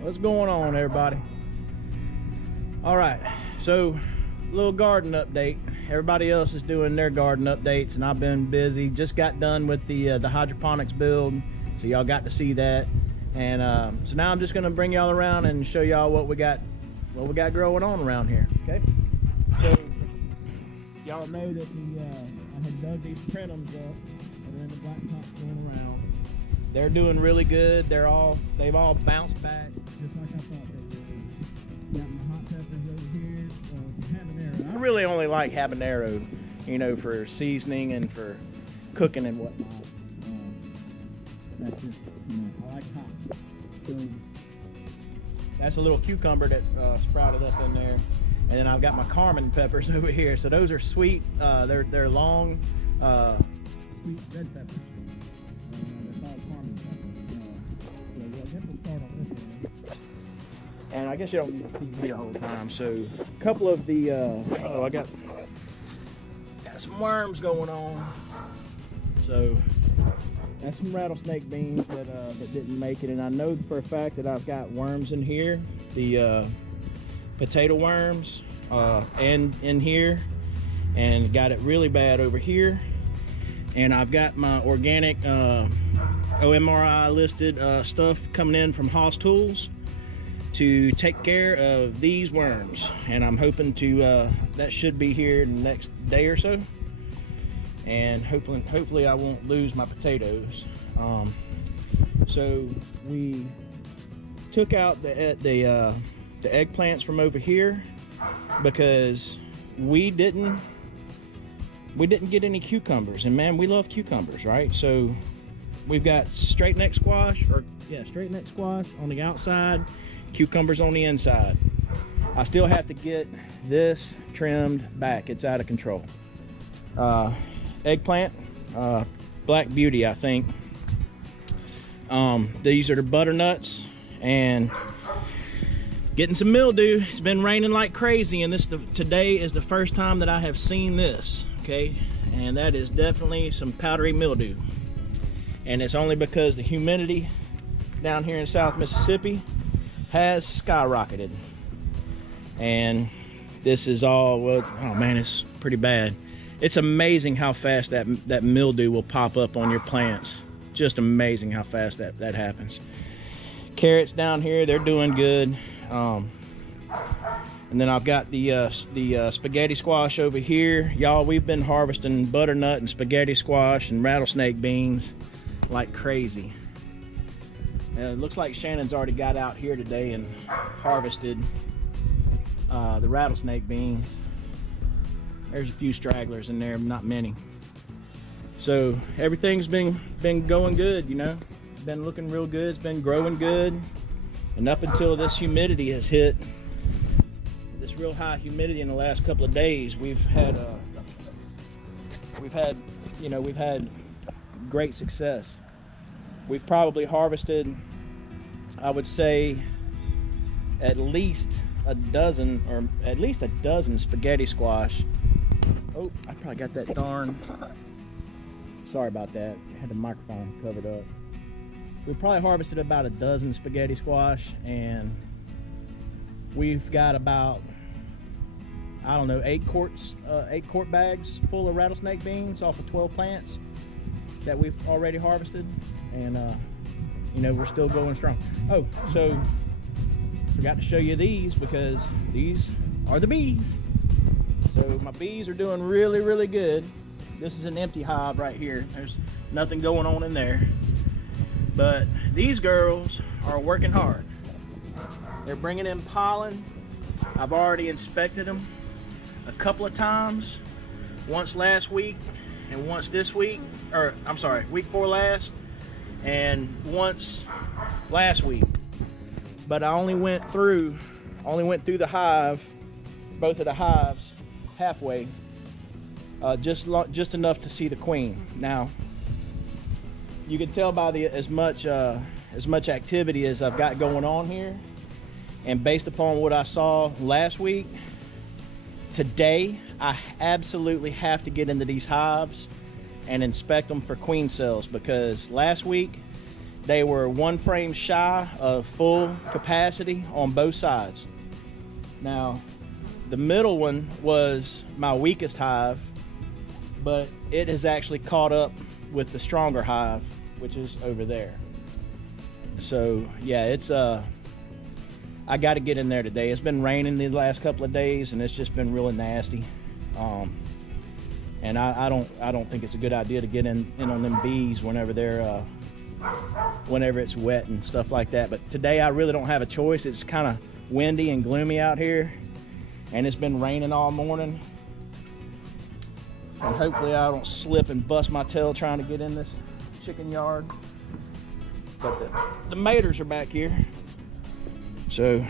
What's going on, everybody? All right, so little garden update. Everybody else is doing their garden updates, and I've been busy. Just got done with the hydroponics build, so y'all got to see that. And so now I'm just gonna bring y'all around and show y'all what we got growing on around here. Okay. So y'all know that I had dug these prinums up that are in the black top going around. They're doing really good. They've all bounced back just like I thought they would. Got my hot peppers over here. Habanero. I really only like habanero, you know, for seasoning and for cooking and whatnot. That's just, you know, I like hot. So that's a little cucumber that's sprouted up in there. And then I've got my Carmen peppers over here. So those are sweet. They're long, sweet red peppers. They're called Carmen peppers. So I guess we'll start on this one. And I guess you don't need to see me the whole time. So a couple of the I got some worms going on. So that's some rattlesnake beans that didn't make it, and I know for a fact that I've got worms in here. The potato worms and in here, and got it really bad over here. And I've got my organic OMRI listed stuff coming in from Haas Tools to take care of these worms, and I'm hoping to that should be here in the next day or so, and hopefully I won't lose my potatoes. So we took out the eggplants from over here because we didn't get any cucumbers, and man, we love cucumbers, right? So we've got straight neck squash on the outside, cucumbers on the inside. I still have to get this trimmed back. It's out of control. Eggplant, Black Beauty, I think. These are the butternuts, and getting some mildew. It's been raining like crazy, and today is the first time that I have seen this. Okay, and that is definitely some powdery mildew, and it's only because the humidity down here in South Mississippi has skyrocketed, and this is all, well, oh man, it's pretty bad. It's amazing how fast that mildew will pop up on your plants. Just amazing how fast that happens. Carrots down here, they're doing good. And then I've got the spaghetti squash over here. Y'all, we've been harvesting butternut and spaghetti squash and rattlesnake beans like crazy. It looks like Shannon's already got out here today and harvested the rattlesnake beans. There's a few stragglers in there, not many. So everything's been going good, you know. It's been looking real good. It's been growing good. And up until this humidity has hit, this real high humidity in the last couple of days, we've had great success. We've probably harvested, I would say, at least a dozen spaghetti squash. Oh, I probably got that darn. Sorry about that. I had the microphone covered up. We probably harvested about a dozen spaghetti squash, and we've got about, I don't know, 8 quart bags full of rattlesnake beans off of 12 plants that we've already harvested, and you know, we're still going strong. Oh, so forgot to show you these, because these are the bees. So my bees are doing really, really good. This is an empty hive right here. There's nothing going on in there. But these girls are working hard. They're bringing in pollen. I've already inspected them a couple of times. Once last week and once this week, or I'm sorry, week before last, and once last week. But I only went through the hive, both of the hives, halfway, just enough to see the queen. Now, you can tell by as much activity as I've got going on here, and based upon what I saw last week, today I absolutely have to get into these hives and inspect them for queen cells, because last week they were one frame shy of full capacity on both sides. Now, the middle one was my weakest hive, but it has actually caught up with the stronger hive, which is over there. So yeah, it's I got to get in there today. It's been raining the last couple of days, and it's just been really nasty. And I don't think it's a good idea to get in on them bees whenever they're whenever it's wet and stuff like that. But today I really don't have a choice. It's kind of windy and gloomy out here, and it's been raining all morning. And hopefully I don't slip and bust my tail trying to get in this chicken yard. But the maters are back here. So,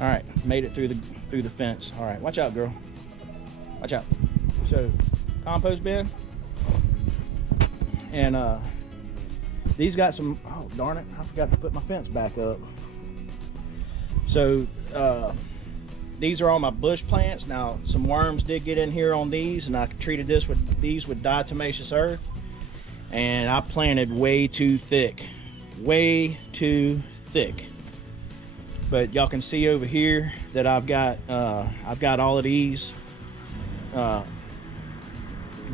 all right, made it through the fence. All right, watch out, girl. Watch out. So, compost bin, and these got some. Oh darn it! I forgot to put my fence back up. So, these are all my bush plants. Now, some worms did get in here on these, and I treated these with diatomaceous earth, and I planted way too thick, way too thick. But y'all can see over here that I've got all of these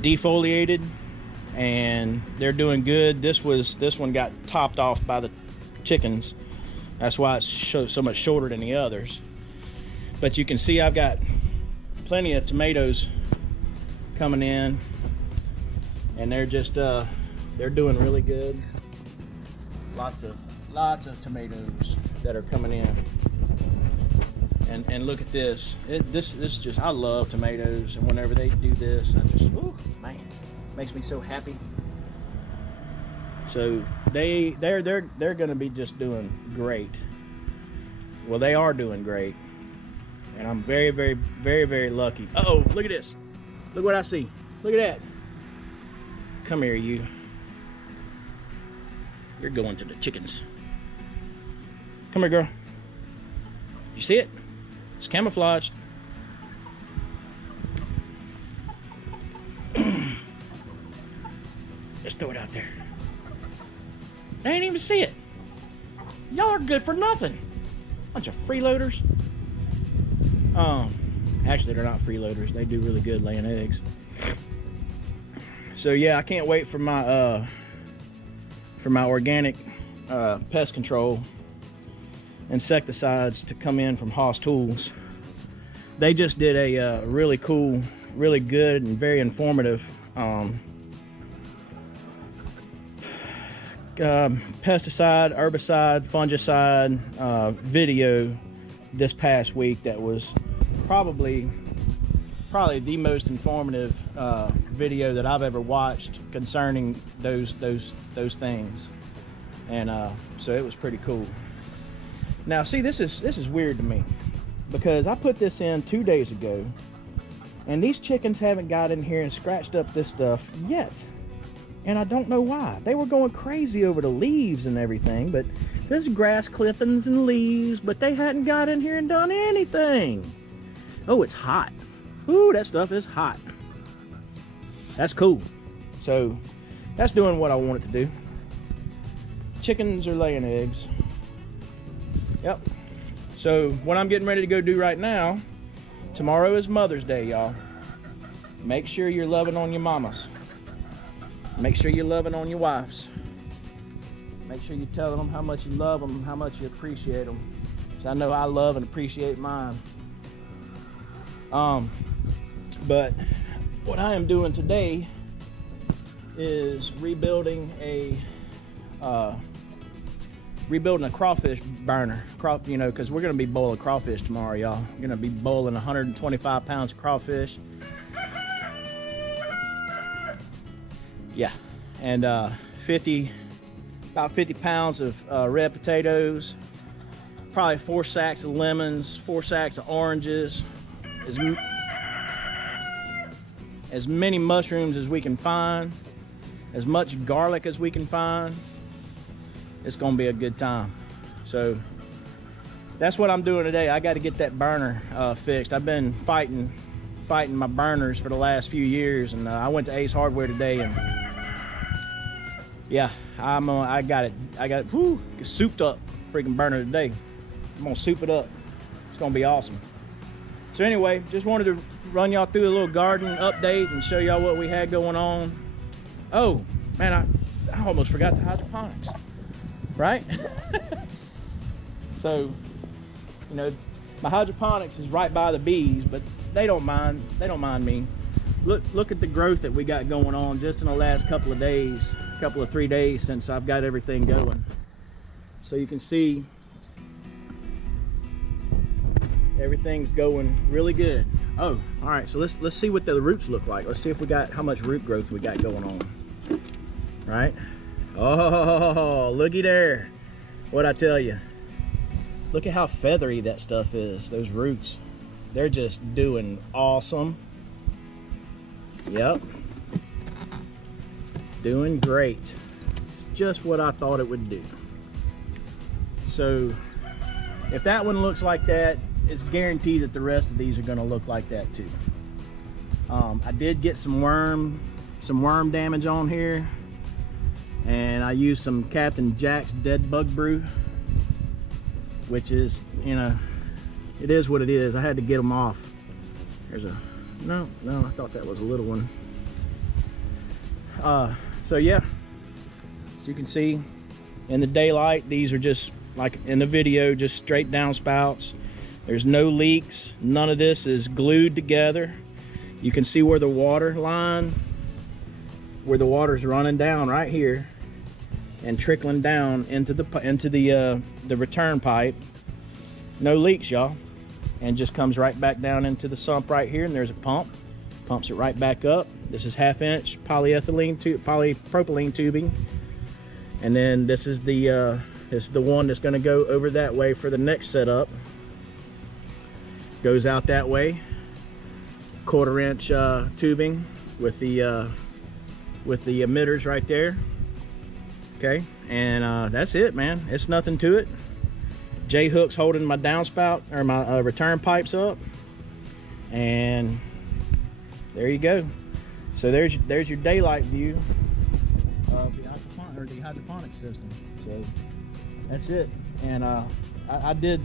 defoliated, and they're doing good. This one got topped off by the chickens. That's why it's so much shorter than the others. But you can see I've got plenty of tomatoes coming in, and they're just they're doing really good. Lots of tomatoes that are coming in. And look at this. This just, I love tomatoes, and whenever they do this, I just, ooh, man, makes me so happy. So they're gonna be just doing great. Well, they are doing great, and I'm very, very, very, very lucky. Uh-oh, look at this. Look what I see. Look at that. Come here, you. You're going to the chickens. Come here, girl. You see it? It's camouflaged. Just throw it out there. They ain't even see it. Y'all are good for nothing. Bunch of freeloaders. Actually, they're not freeloaders. They do really good laying eggs. So yeah, I can't wait for my organic pest control insecticides to come in from Haas Tools. They just did a really cool, really good, and very informative pesticide, herbicide, fungicide video this past week that was probably the most informative video that I've ever watched concerning those things. And so it was pretty cool. Now see, this is weird to me, because I put this in 2 days ago, and these chickens haven't got in here and scratched up this stuff yet. And I don't know why. They were going crazy over the leaves and everything, but there's grass clippings and leaves, but they hadn't got in here and done anything. Oh, it's hot. Ooh, that stuff is hot. That's cool. So that's doing what I want it to do. Chickens are laying eggs. Yep. So what I'm getting ready to go do right now, tomorrow is Mother's Day, y'all. Make sure you're loving on your mamas. Make sure you're loving on your wives. Make sure you're telling them how much you love them, how much you appreciate them. So I know I love and appreciate mine. But what I am doing today is rebuilding a crawfish burner. You know, because we're gonna be boiling crawfish tomorrow, y'all. We're gonna be boiling 125 pounds of crawfish. Yeah, and about 50 pounds of red potatoes, probably 4 sacks of lemons, 4 sacks of oranges, as many mushrooms as we can find, as much garlic as we can find. It's gonna be a good time. So that's what I'm doing today. I got to get that burner fixed. I've been fighting my burners for the last few years, and I went to Ace Hardware today, and yeah, I got it, whoo, souped up freaking burner today. I'm gonna soup it up. It's gonna be awesome. So anyway, just wanted to run y'all through a little garden update and show y'all what we had going on. Oh, man, I almost forgot the hydroponics, right? So, you know, my hydroponics is right by the bees, but they don't mind me. Look at the growth that we got going on just in the last couple of days, 3 days since I've got everything going. So you can see everything's going really good. Oh, all right, so let's see what the roots look like. Let's see if we got how much root growth we got going on. Right? Oh, looky there. What'd I tell you? Look at how feathery that stuff is, those roots. They're just doing awesome. Yep. Doing great. It's just what I thought it would do. So if that one looks like that, it's guaranteed that the rest of these are gonna look like that too. I did get some worm damage on here, and I used some Captain Jack's Dead Bug Brew, which is, you know, it is what it is. I had to get them off. There's a, no, I thought that was a little one. So yeah, as you can see in the daylight, these are just like in the video, just straight down spouts. There's no leaks. None of this is glued together. You can see where the water line, where the water's running down right here and trickling down into the return pipe. No leaks, y'all. And just comes right back down into the sump right here, and there's a pump. Pumps it right back up. This is 1/2 inch polypropylene tubing. And then this is the one that's gonna go over that way for the next setup. Goes out that way. 1/4 inch tubing with the emitters right there. Okay, and that's it, man. It's nothing to it. J-hook's holding my downspout or my return pipes up, and there you go. So there's your daylight view of the hydroponic system. So that's it. And I did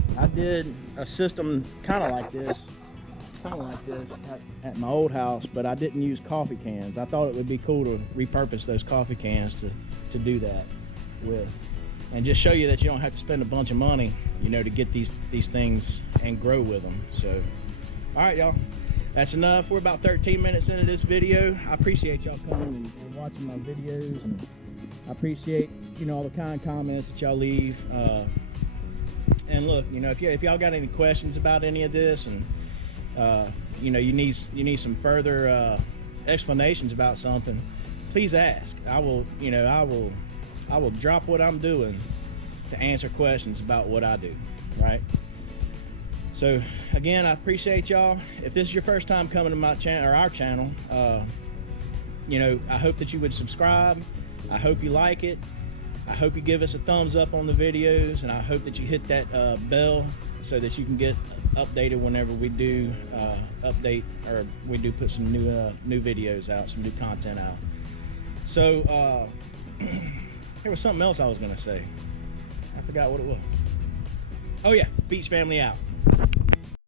a system kind of like this at my old house, but I didn't use coffee cans. I thought it would be cool to repurpose those coffee cans to do that with, and just show you that you don't have to spend a bunch of money, you know, to get these things and grow with them. So, all right, y'all, that's enough. We're about 13 minutes into this video. I appreciate y'all coming and watching my videos, and I appreciate, you know, all the kind comments that y'all leave. And look, you know, if y'all got any questions about any of this, and you know, you need some further explanations about something, please ask. I will drop what I'm doing to answer questions about what I do, right? So again, I appreciate y'all. If this is your first time coming to my channel or our channel, you know, I hope that you would subscribe. I hope you like it. I hope you give us a thumbs up on the videos, and I hope that you hit that bell so that you can get updated whenever we do update, or we do put some new videos out, some new content out. So there was something else I was gonna say. I forgot what it was. Oh yeah, Beach Family out.